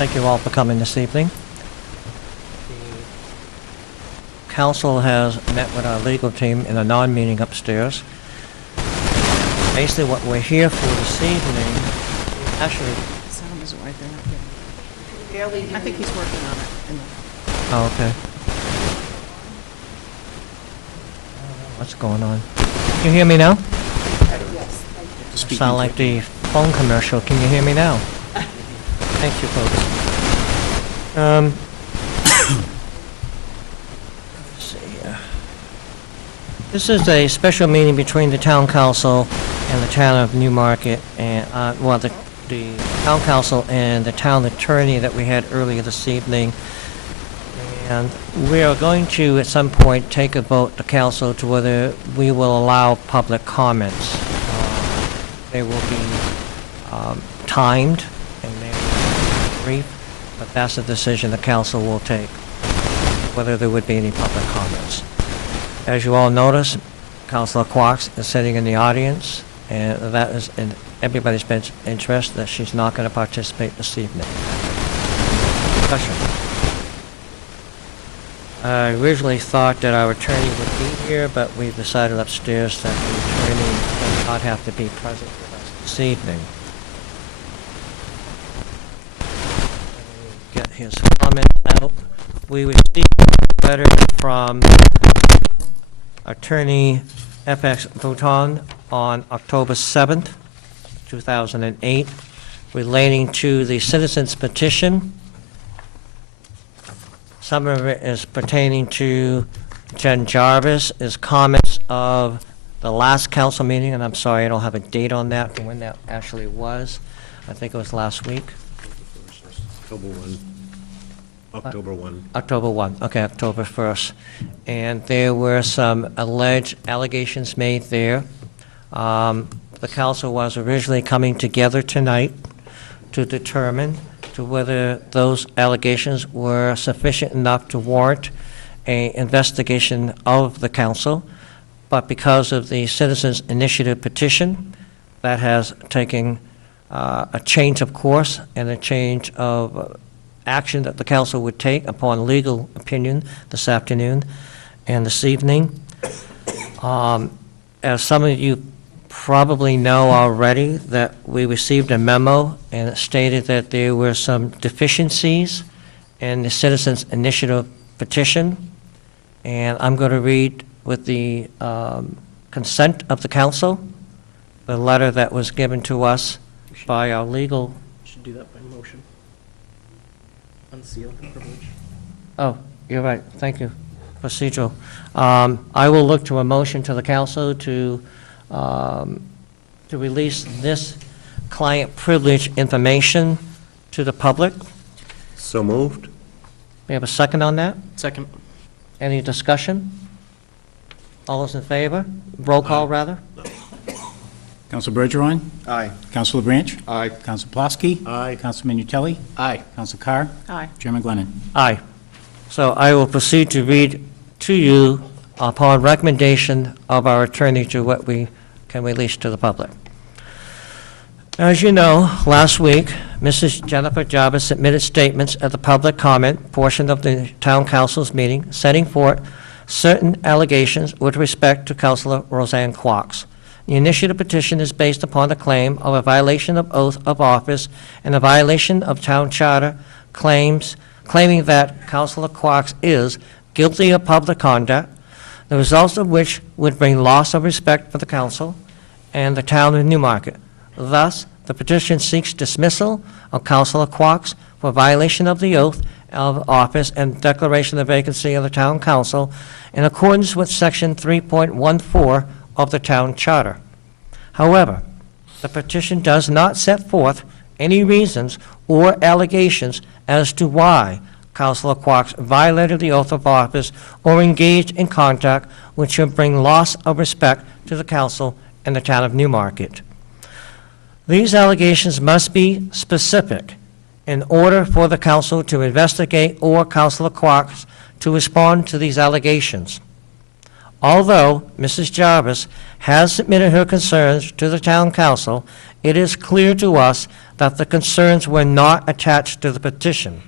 Thank you all for coming this evening. The council has met with our legal team in a non-meeting upstairs. Basically, what we're here for this evening, actually... Sound isn't right there. I think he's working on it. Oh, okay. What's going on? Can you hear me now? Yes. Sound like the phone commercial. Can you hear me now? Thank you, folks. Let's see here. This is a special meeting between the town council and the town of Newmarket, and the town council and the town attorney that we had earlier this evening. And we are going to, at some point, take a vote, the council, to whether we will allow public comments. They will be timed and they will be brief, but that's a decision the council will take, whether there would be any public comments. As you all notice, Councilor Quox is sitting in the audience, and that is in everybody's best interest that she's not going to participate this evening. Discussion. I originally thought that our attorney would be here, but we decided upstairs that the attorney does not have to be present with us this evening. Get his comment out. We received a letter from Attorney F.X. Bouton on October 7th, 2008, relating to the citizens' petition. Some of it is pertaining to Jen Jarvis' comments of the last council meeting, and I'm sorry I don't have a date on that, for when that actually was. I think it was last week. October 1. October 1. October 1, okay, October 1st. And there were some alleged allegations made there. The council was originally coming together tonight to determine whether those allegations were sufficient enough to warrant an investigation of the council. But because of the citizens' initiative petition, that has taken a change of course and a change of action that the council would take upon legal opinion this afternoon and this evening. As some of you probably know already, that we received a memo and it stated that there were some deficiencies in the citizens' initiative petition. And I'm going to read, with the consent of the council, the letter that was given to us by our legal... Should do that by motion. Unseal the privilege. Oh, you're right. Thank you. Procedural. I will look to a motion to the council to release this client privilege information to the public. So moved. We have a second on that? Second. Any discussion? All those in favor? Roll call, rather? Council Bergeron? Aye. Councilor Branch? Aye. Council Pulaski? Aye. Councilman Utelli? Aye. Council Carr? Aye. Chairman Glennon? Aye. So I will proceed to read to you upon recommendation of our attorney to what we can release to the public. As you know, last week, Mrs. Jennifer Jarvis submitted statements at the public comment portion of the town council's meeting, setting forth certain allegations with respect to Councilor Roseanne Quox. The initiative petition is based upon the claim of a violation of oath of office and a violation of town charter claiming that Councilor Quox is guilty of public conduct, the results of which would bring loss of respect for the council and the town of Newmarket. Thus, the petition seeks dismissal of Councilor Quox for violation of the oath of office and declaration of vacancy of the town council in accordance with section 3.14 of the town charter. However, the petition does not set forth any reasons or allegations as to why Councilor Quox violated the oath of office or engaged in conduct which would bring loss of respect to the council and the town of Newmarket. These allegations must be specific in order for the council to investigate or Councilor Quox to respond to these allegations. Although Mrs. Jarvis has submitted her concerns to the town council, it is clear to us that the concerns were not attached to the petition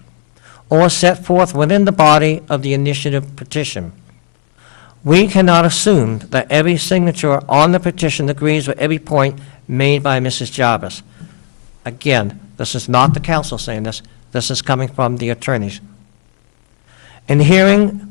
or set forth within the body of the initiative petition. We cannot assume that every signature on the petition agrees with every point made by Mrs. Jarvis. Again, this is not the council saying this. This is coming from the attorneys. In hearings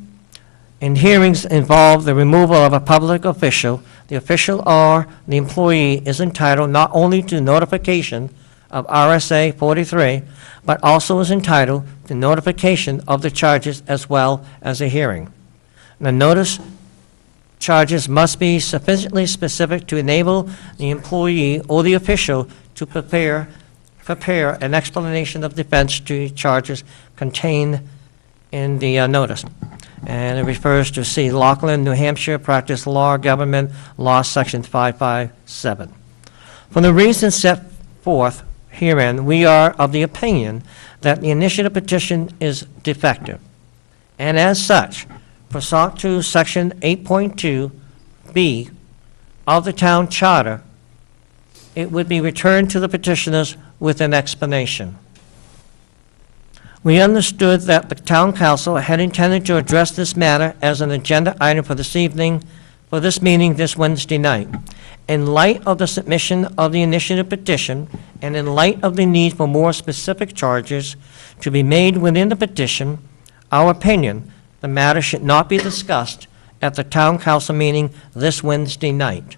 involve the removal of a public official, the official or the employee is entitled not only to notification of RSA 43, but also is entitled to notification of the charges as well as a hearing. The notice charges must be sufficiently specific to enable the employee or the official to prepare an explanation of defense to charges contained in the notice. And it refers to see Laughlin, New Hampshire, Practice Law, Government Law, Section 557. For the reasons set forth herein, we are of the opinion that the initiative petition is defective, and as such, pursuant to Section 8.2B of the town charter, it would be returned to the petitioners with an explanation. We understood that the town council had intended to address this matter as an agenda item for this evening, for this meeting this Wednesday night. In light of the submission of the initiative petition, and in light of the need for more specific charges to be made within the petition, our opinion, the matter should not be discussed at the town council meeting this Wednesday night,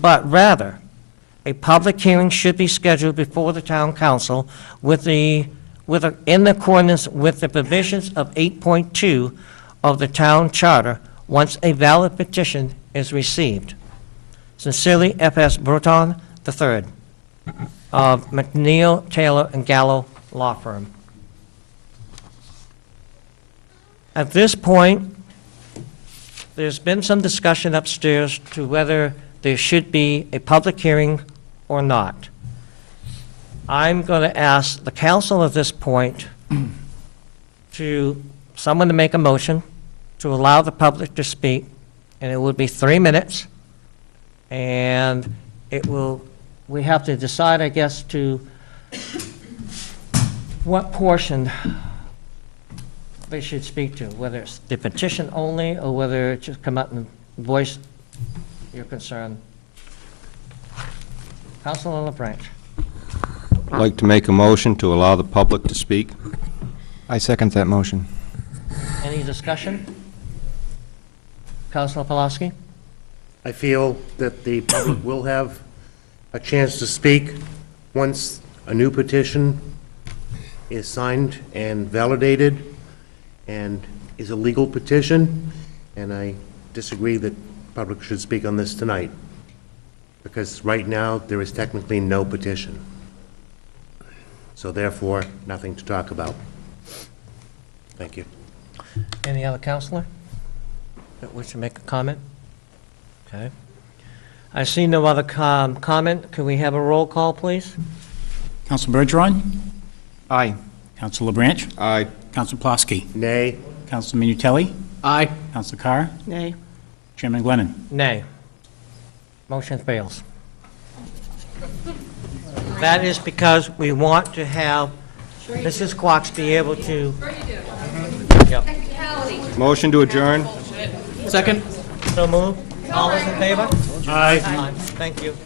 but rather, a public hearing should be scheduled before the town council in accordance with the provisions of 8.2 of the town charter once a valid petition is received. Sincerely, F.S. Breton III of McNeil, Taylor, and Gallo Law Firm. At this point, there's been some discussion upstairs to whether there should be a public hearing or not. I'm going to ask the council at this point someone to make a motion to allow the public to speak, and it would be 3 minutes. And we have to decide, I guess, to what portion they should speak to, whether it's the petition only or whether it should come out and voice your concern. Councilor LaBranch. I'd like to make a motion to allow the public to speak. I second that motion. Any discussion? Councilor Pulaski? I feel that the public will have a chance to speak once a new petition is signed and validated and is a legal petition, and I disagree that the public should speak on this tonight, because right now there is technically no petition. So therefore, nothing to talk about. Thank you. Any other counselor that wish to make a comment? Okay. I see no other comment. Could we have a roll call, please? Council Bergeron? Aye. Council LaBranch? Aye. Council Pulaski? Nay. Council Minutелli? Aye. Council Carr? Nay. Chairman Glennon? Nay. Motion fails. That is because we want to have Mrs. Quox be able to... Yep. Motion to adjourn? Second. So moved. All those in favor? Aye. Aye. Thank you.